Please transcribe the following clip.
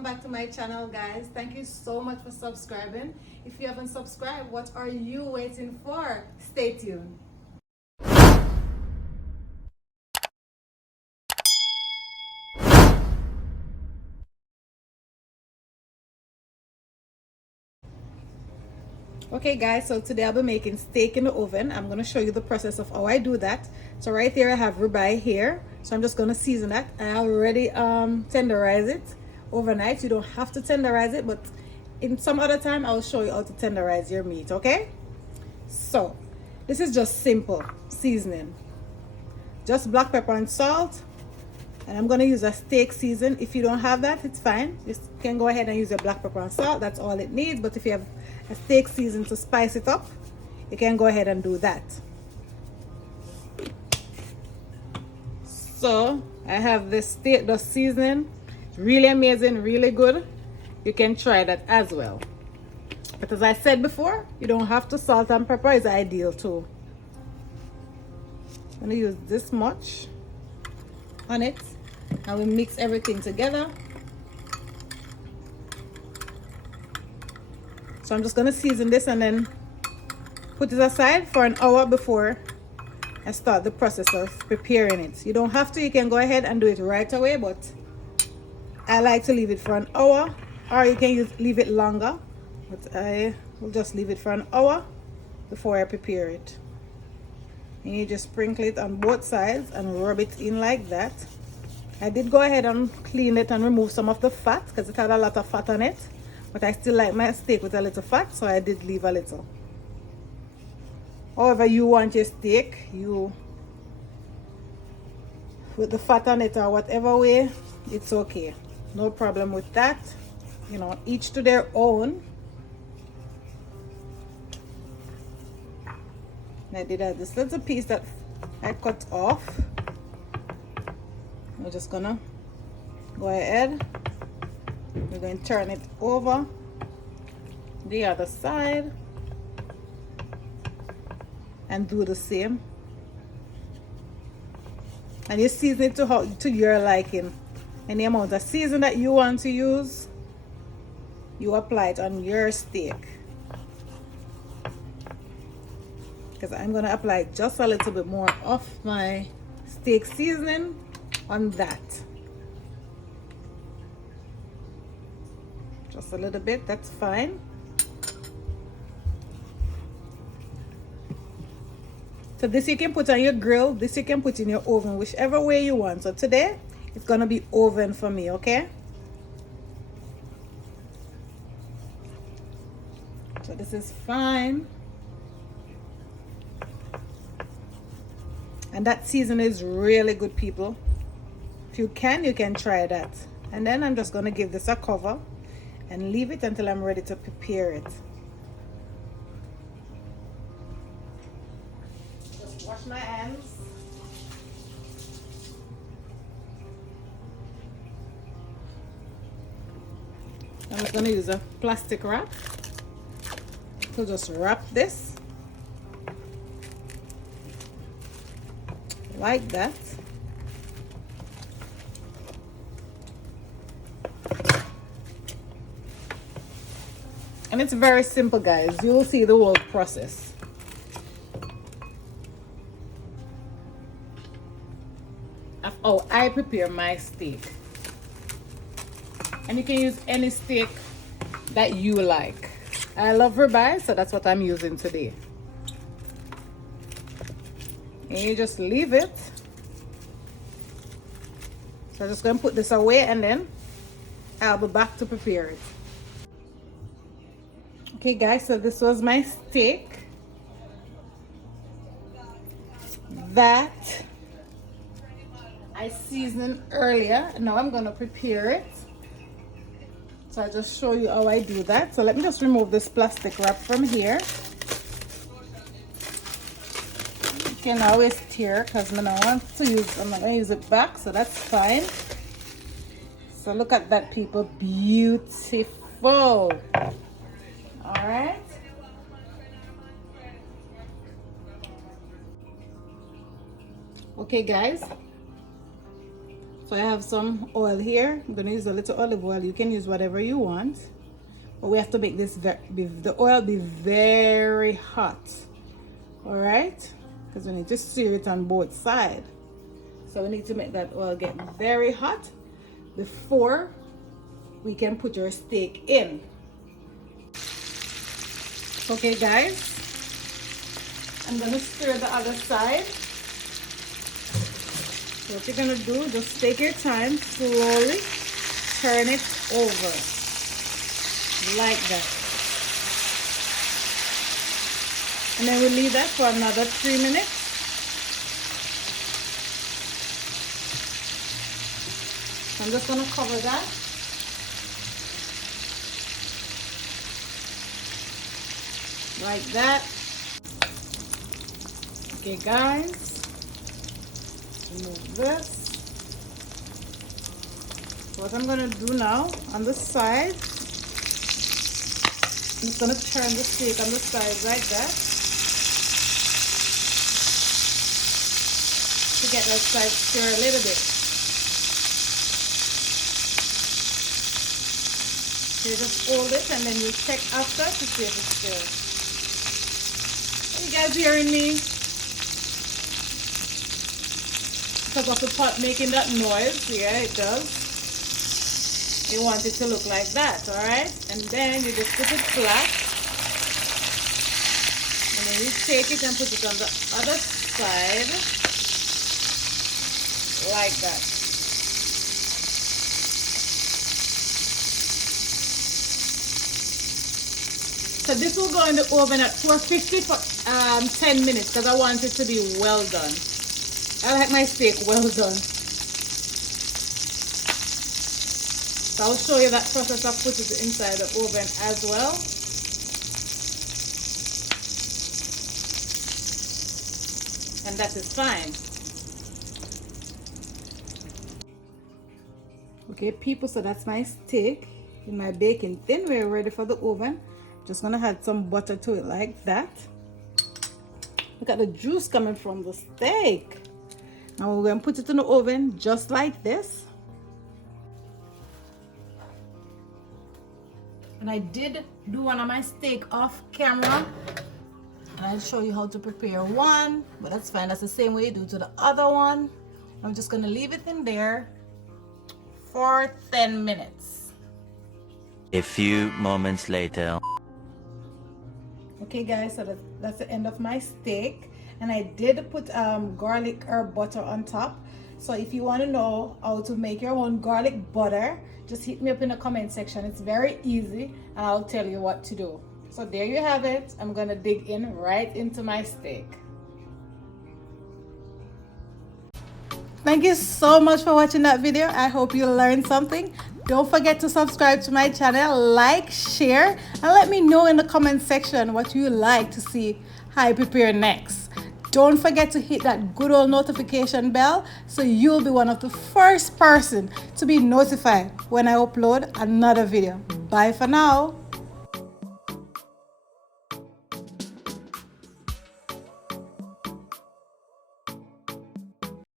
welcome back to my channel, guys. Thank you so much for subscribing. If you haven't subscribed, what are you waiting for? Stay tuned. Okay guys, so today I'll be making steak in the oven. I'm going to show you the process of how I do that. So right here I have ribeye here, so I'm just going to season that. I already tenderize it overnight. You don't have to tenderize it, but in some other time I'll show you how to tenderize your meat. Okay, so this is just simple seasoning, just black pepper and salt, and I'm going to use a steak season. If you don't have that, it's fine, you can go ahead and use your black pepper and salt. That's all it needs. But if you have a steak season to spice it up, you can go ahead and do that. So I have this steak dust seasoning. It's really amazing, really good. You can try that as well. But as I said before, you don't have to. Salt and pepper is ideal too. I'm going to use this much on it, and we mix everything together. So I'm just going to season this and then put it aside for an hour before I start the process of preparing it. You don't have to, you can go ahead and do it right away, but I like to leave it for an hour, or you can leave it longer, but I will just leave it for an hour before I prepare it. And you just sprinkle it on both sides and rub it in like that. I did go ahead and clean it and remove some of the fat because it had a lot of fat on it. But I still like my steak with a little fat, so I did leave a little. However you want your steak, you with the fat on it or whatever way, it's okay. No problem with that. You know, each to their own. And I did have this little piece that I cut off. We're just gonna go ahead. We're going to turn it over the other side and do the same. And you season it to your liking. Any amount of season that you want to use, you apply it on your steak. Because I'm going to apply just a little bit more of my steak seasoning on that. Just a little bit, that's fine. So this you can put on your grill, this you can put in your oven, whichever way you want. So today it's gonna be oven for me, okay? So this is fine. And that season is really good, people. If you can try that. And then I'm just gonna give this a cover and leave it until I'm ready to prepare it. Just wash my hands. I'm just going to use a plastic wrap to just wrap this like that. And it's very simple, guys. You will see the whole process. Of how I prepare my steak. And you can use any steak that you like. I love ribeye, so that's what I'm using today. And you just leave it. So I'm just going to put this away and then I'll be back to prepare it. Okay guys, so this was my steak that I seasoned earlier. Now I'm gonna prepare it. So I just show you how I do that. So let me just remove this plastic wrap from here. You can always tear because I'm not gonna use it back, so that's fine. So look at that, people, beautiful. All right. Okay guys, So I have some oil here. I'm gonna use a little olive oil. You can use whatever you want, but we have to make this the oil be very hot. All right, because we need to sear it on both sides. So we need to make that oil get very hot before we can put your steak in. Okay guys, I'm gonna stir the other side. So what you're gonna do, just take your time, slowly turn it over, like that. And then we'll leave that for another 3 minutes. I'm just gonna cover that. Like that. Okay guys, remove this. So what I'm gonna do now on the side, I'm just gonna turn the steak on the side like that to get that side stir a little bit. So you just hold it and then you check after to see if it's stirred. Are you guys hearing me? Because of the pot making that noise, yeah, it does. You want it to look like that, alright? And then you just put it flat. And then you take it and put it on the other side. Like that. So this will go in the oven at 450 for 10 minutes because I want it to be well done. I like my steak well done. So I'll show you that process of putting it inside the oven as well. And that is fine. Okay people, so that's my steak in my baking tin. We're ready for the oven. Just gonna add some butter to it like that. Look at the juice coming from the steak. Now we're going to put it in the oven just like this. And I did do one of my steak off camera. And I'll show you how to prepare one. But that's fine. That's the same way you do to the other one. I'm just going to leave it in there for 10 minutes. A few moments later. Okay guys, so that's the end of my steak. And I did put garlic herb butter on top. So if you want to know how to make your own garlic butter, just hit me up in the comment section. It's very easy and I'll tell you what to do. So there you have it. I'm gonna dig in right into my steak. Thank you so much for watching that video. I hope you learned something. Don't forget to subscribe to my channel, like, share, and let me know in the comment section what you like to see I prepare next. Don't forget to hit that good old notification bell so you'll be one of the first person to be notified when I upload another video. Bye for now.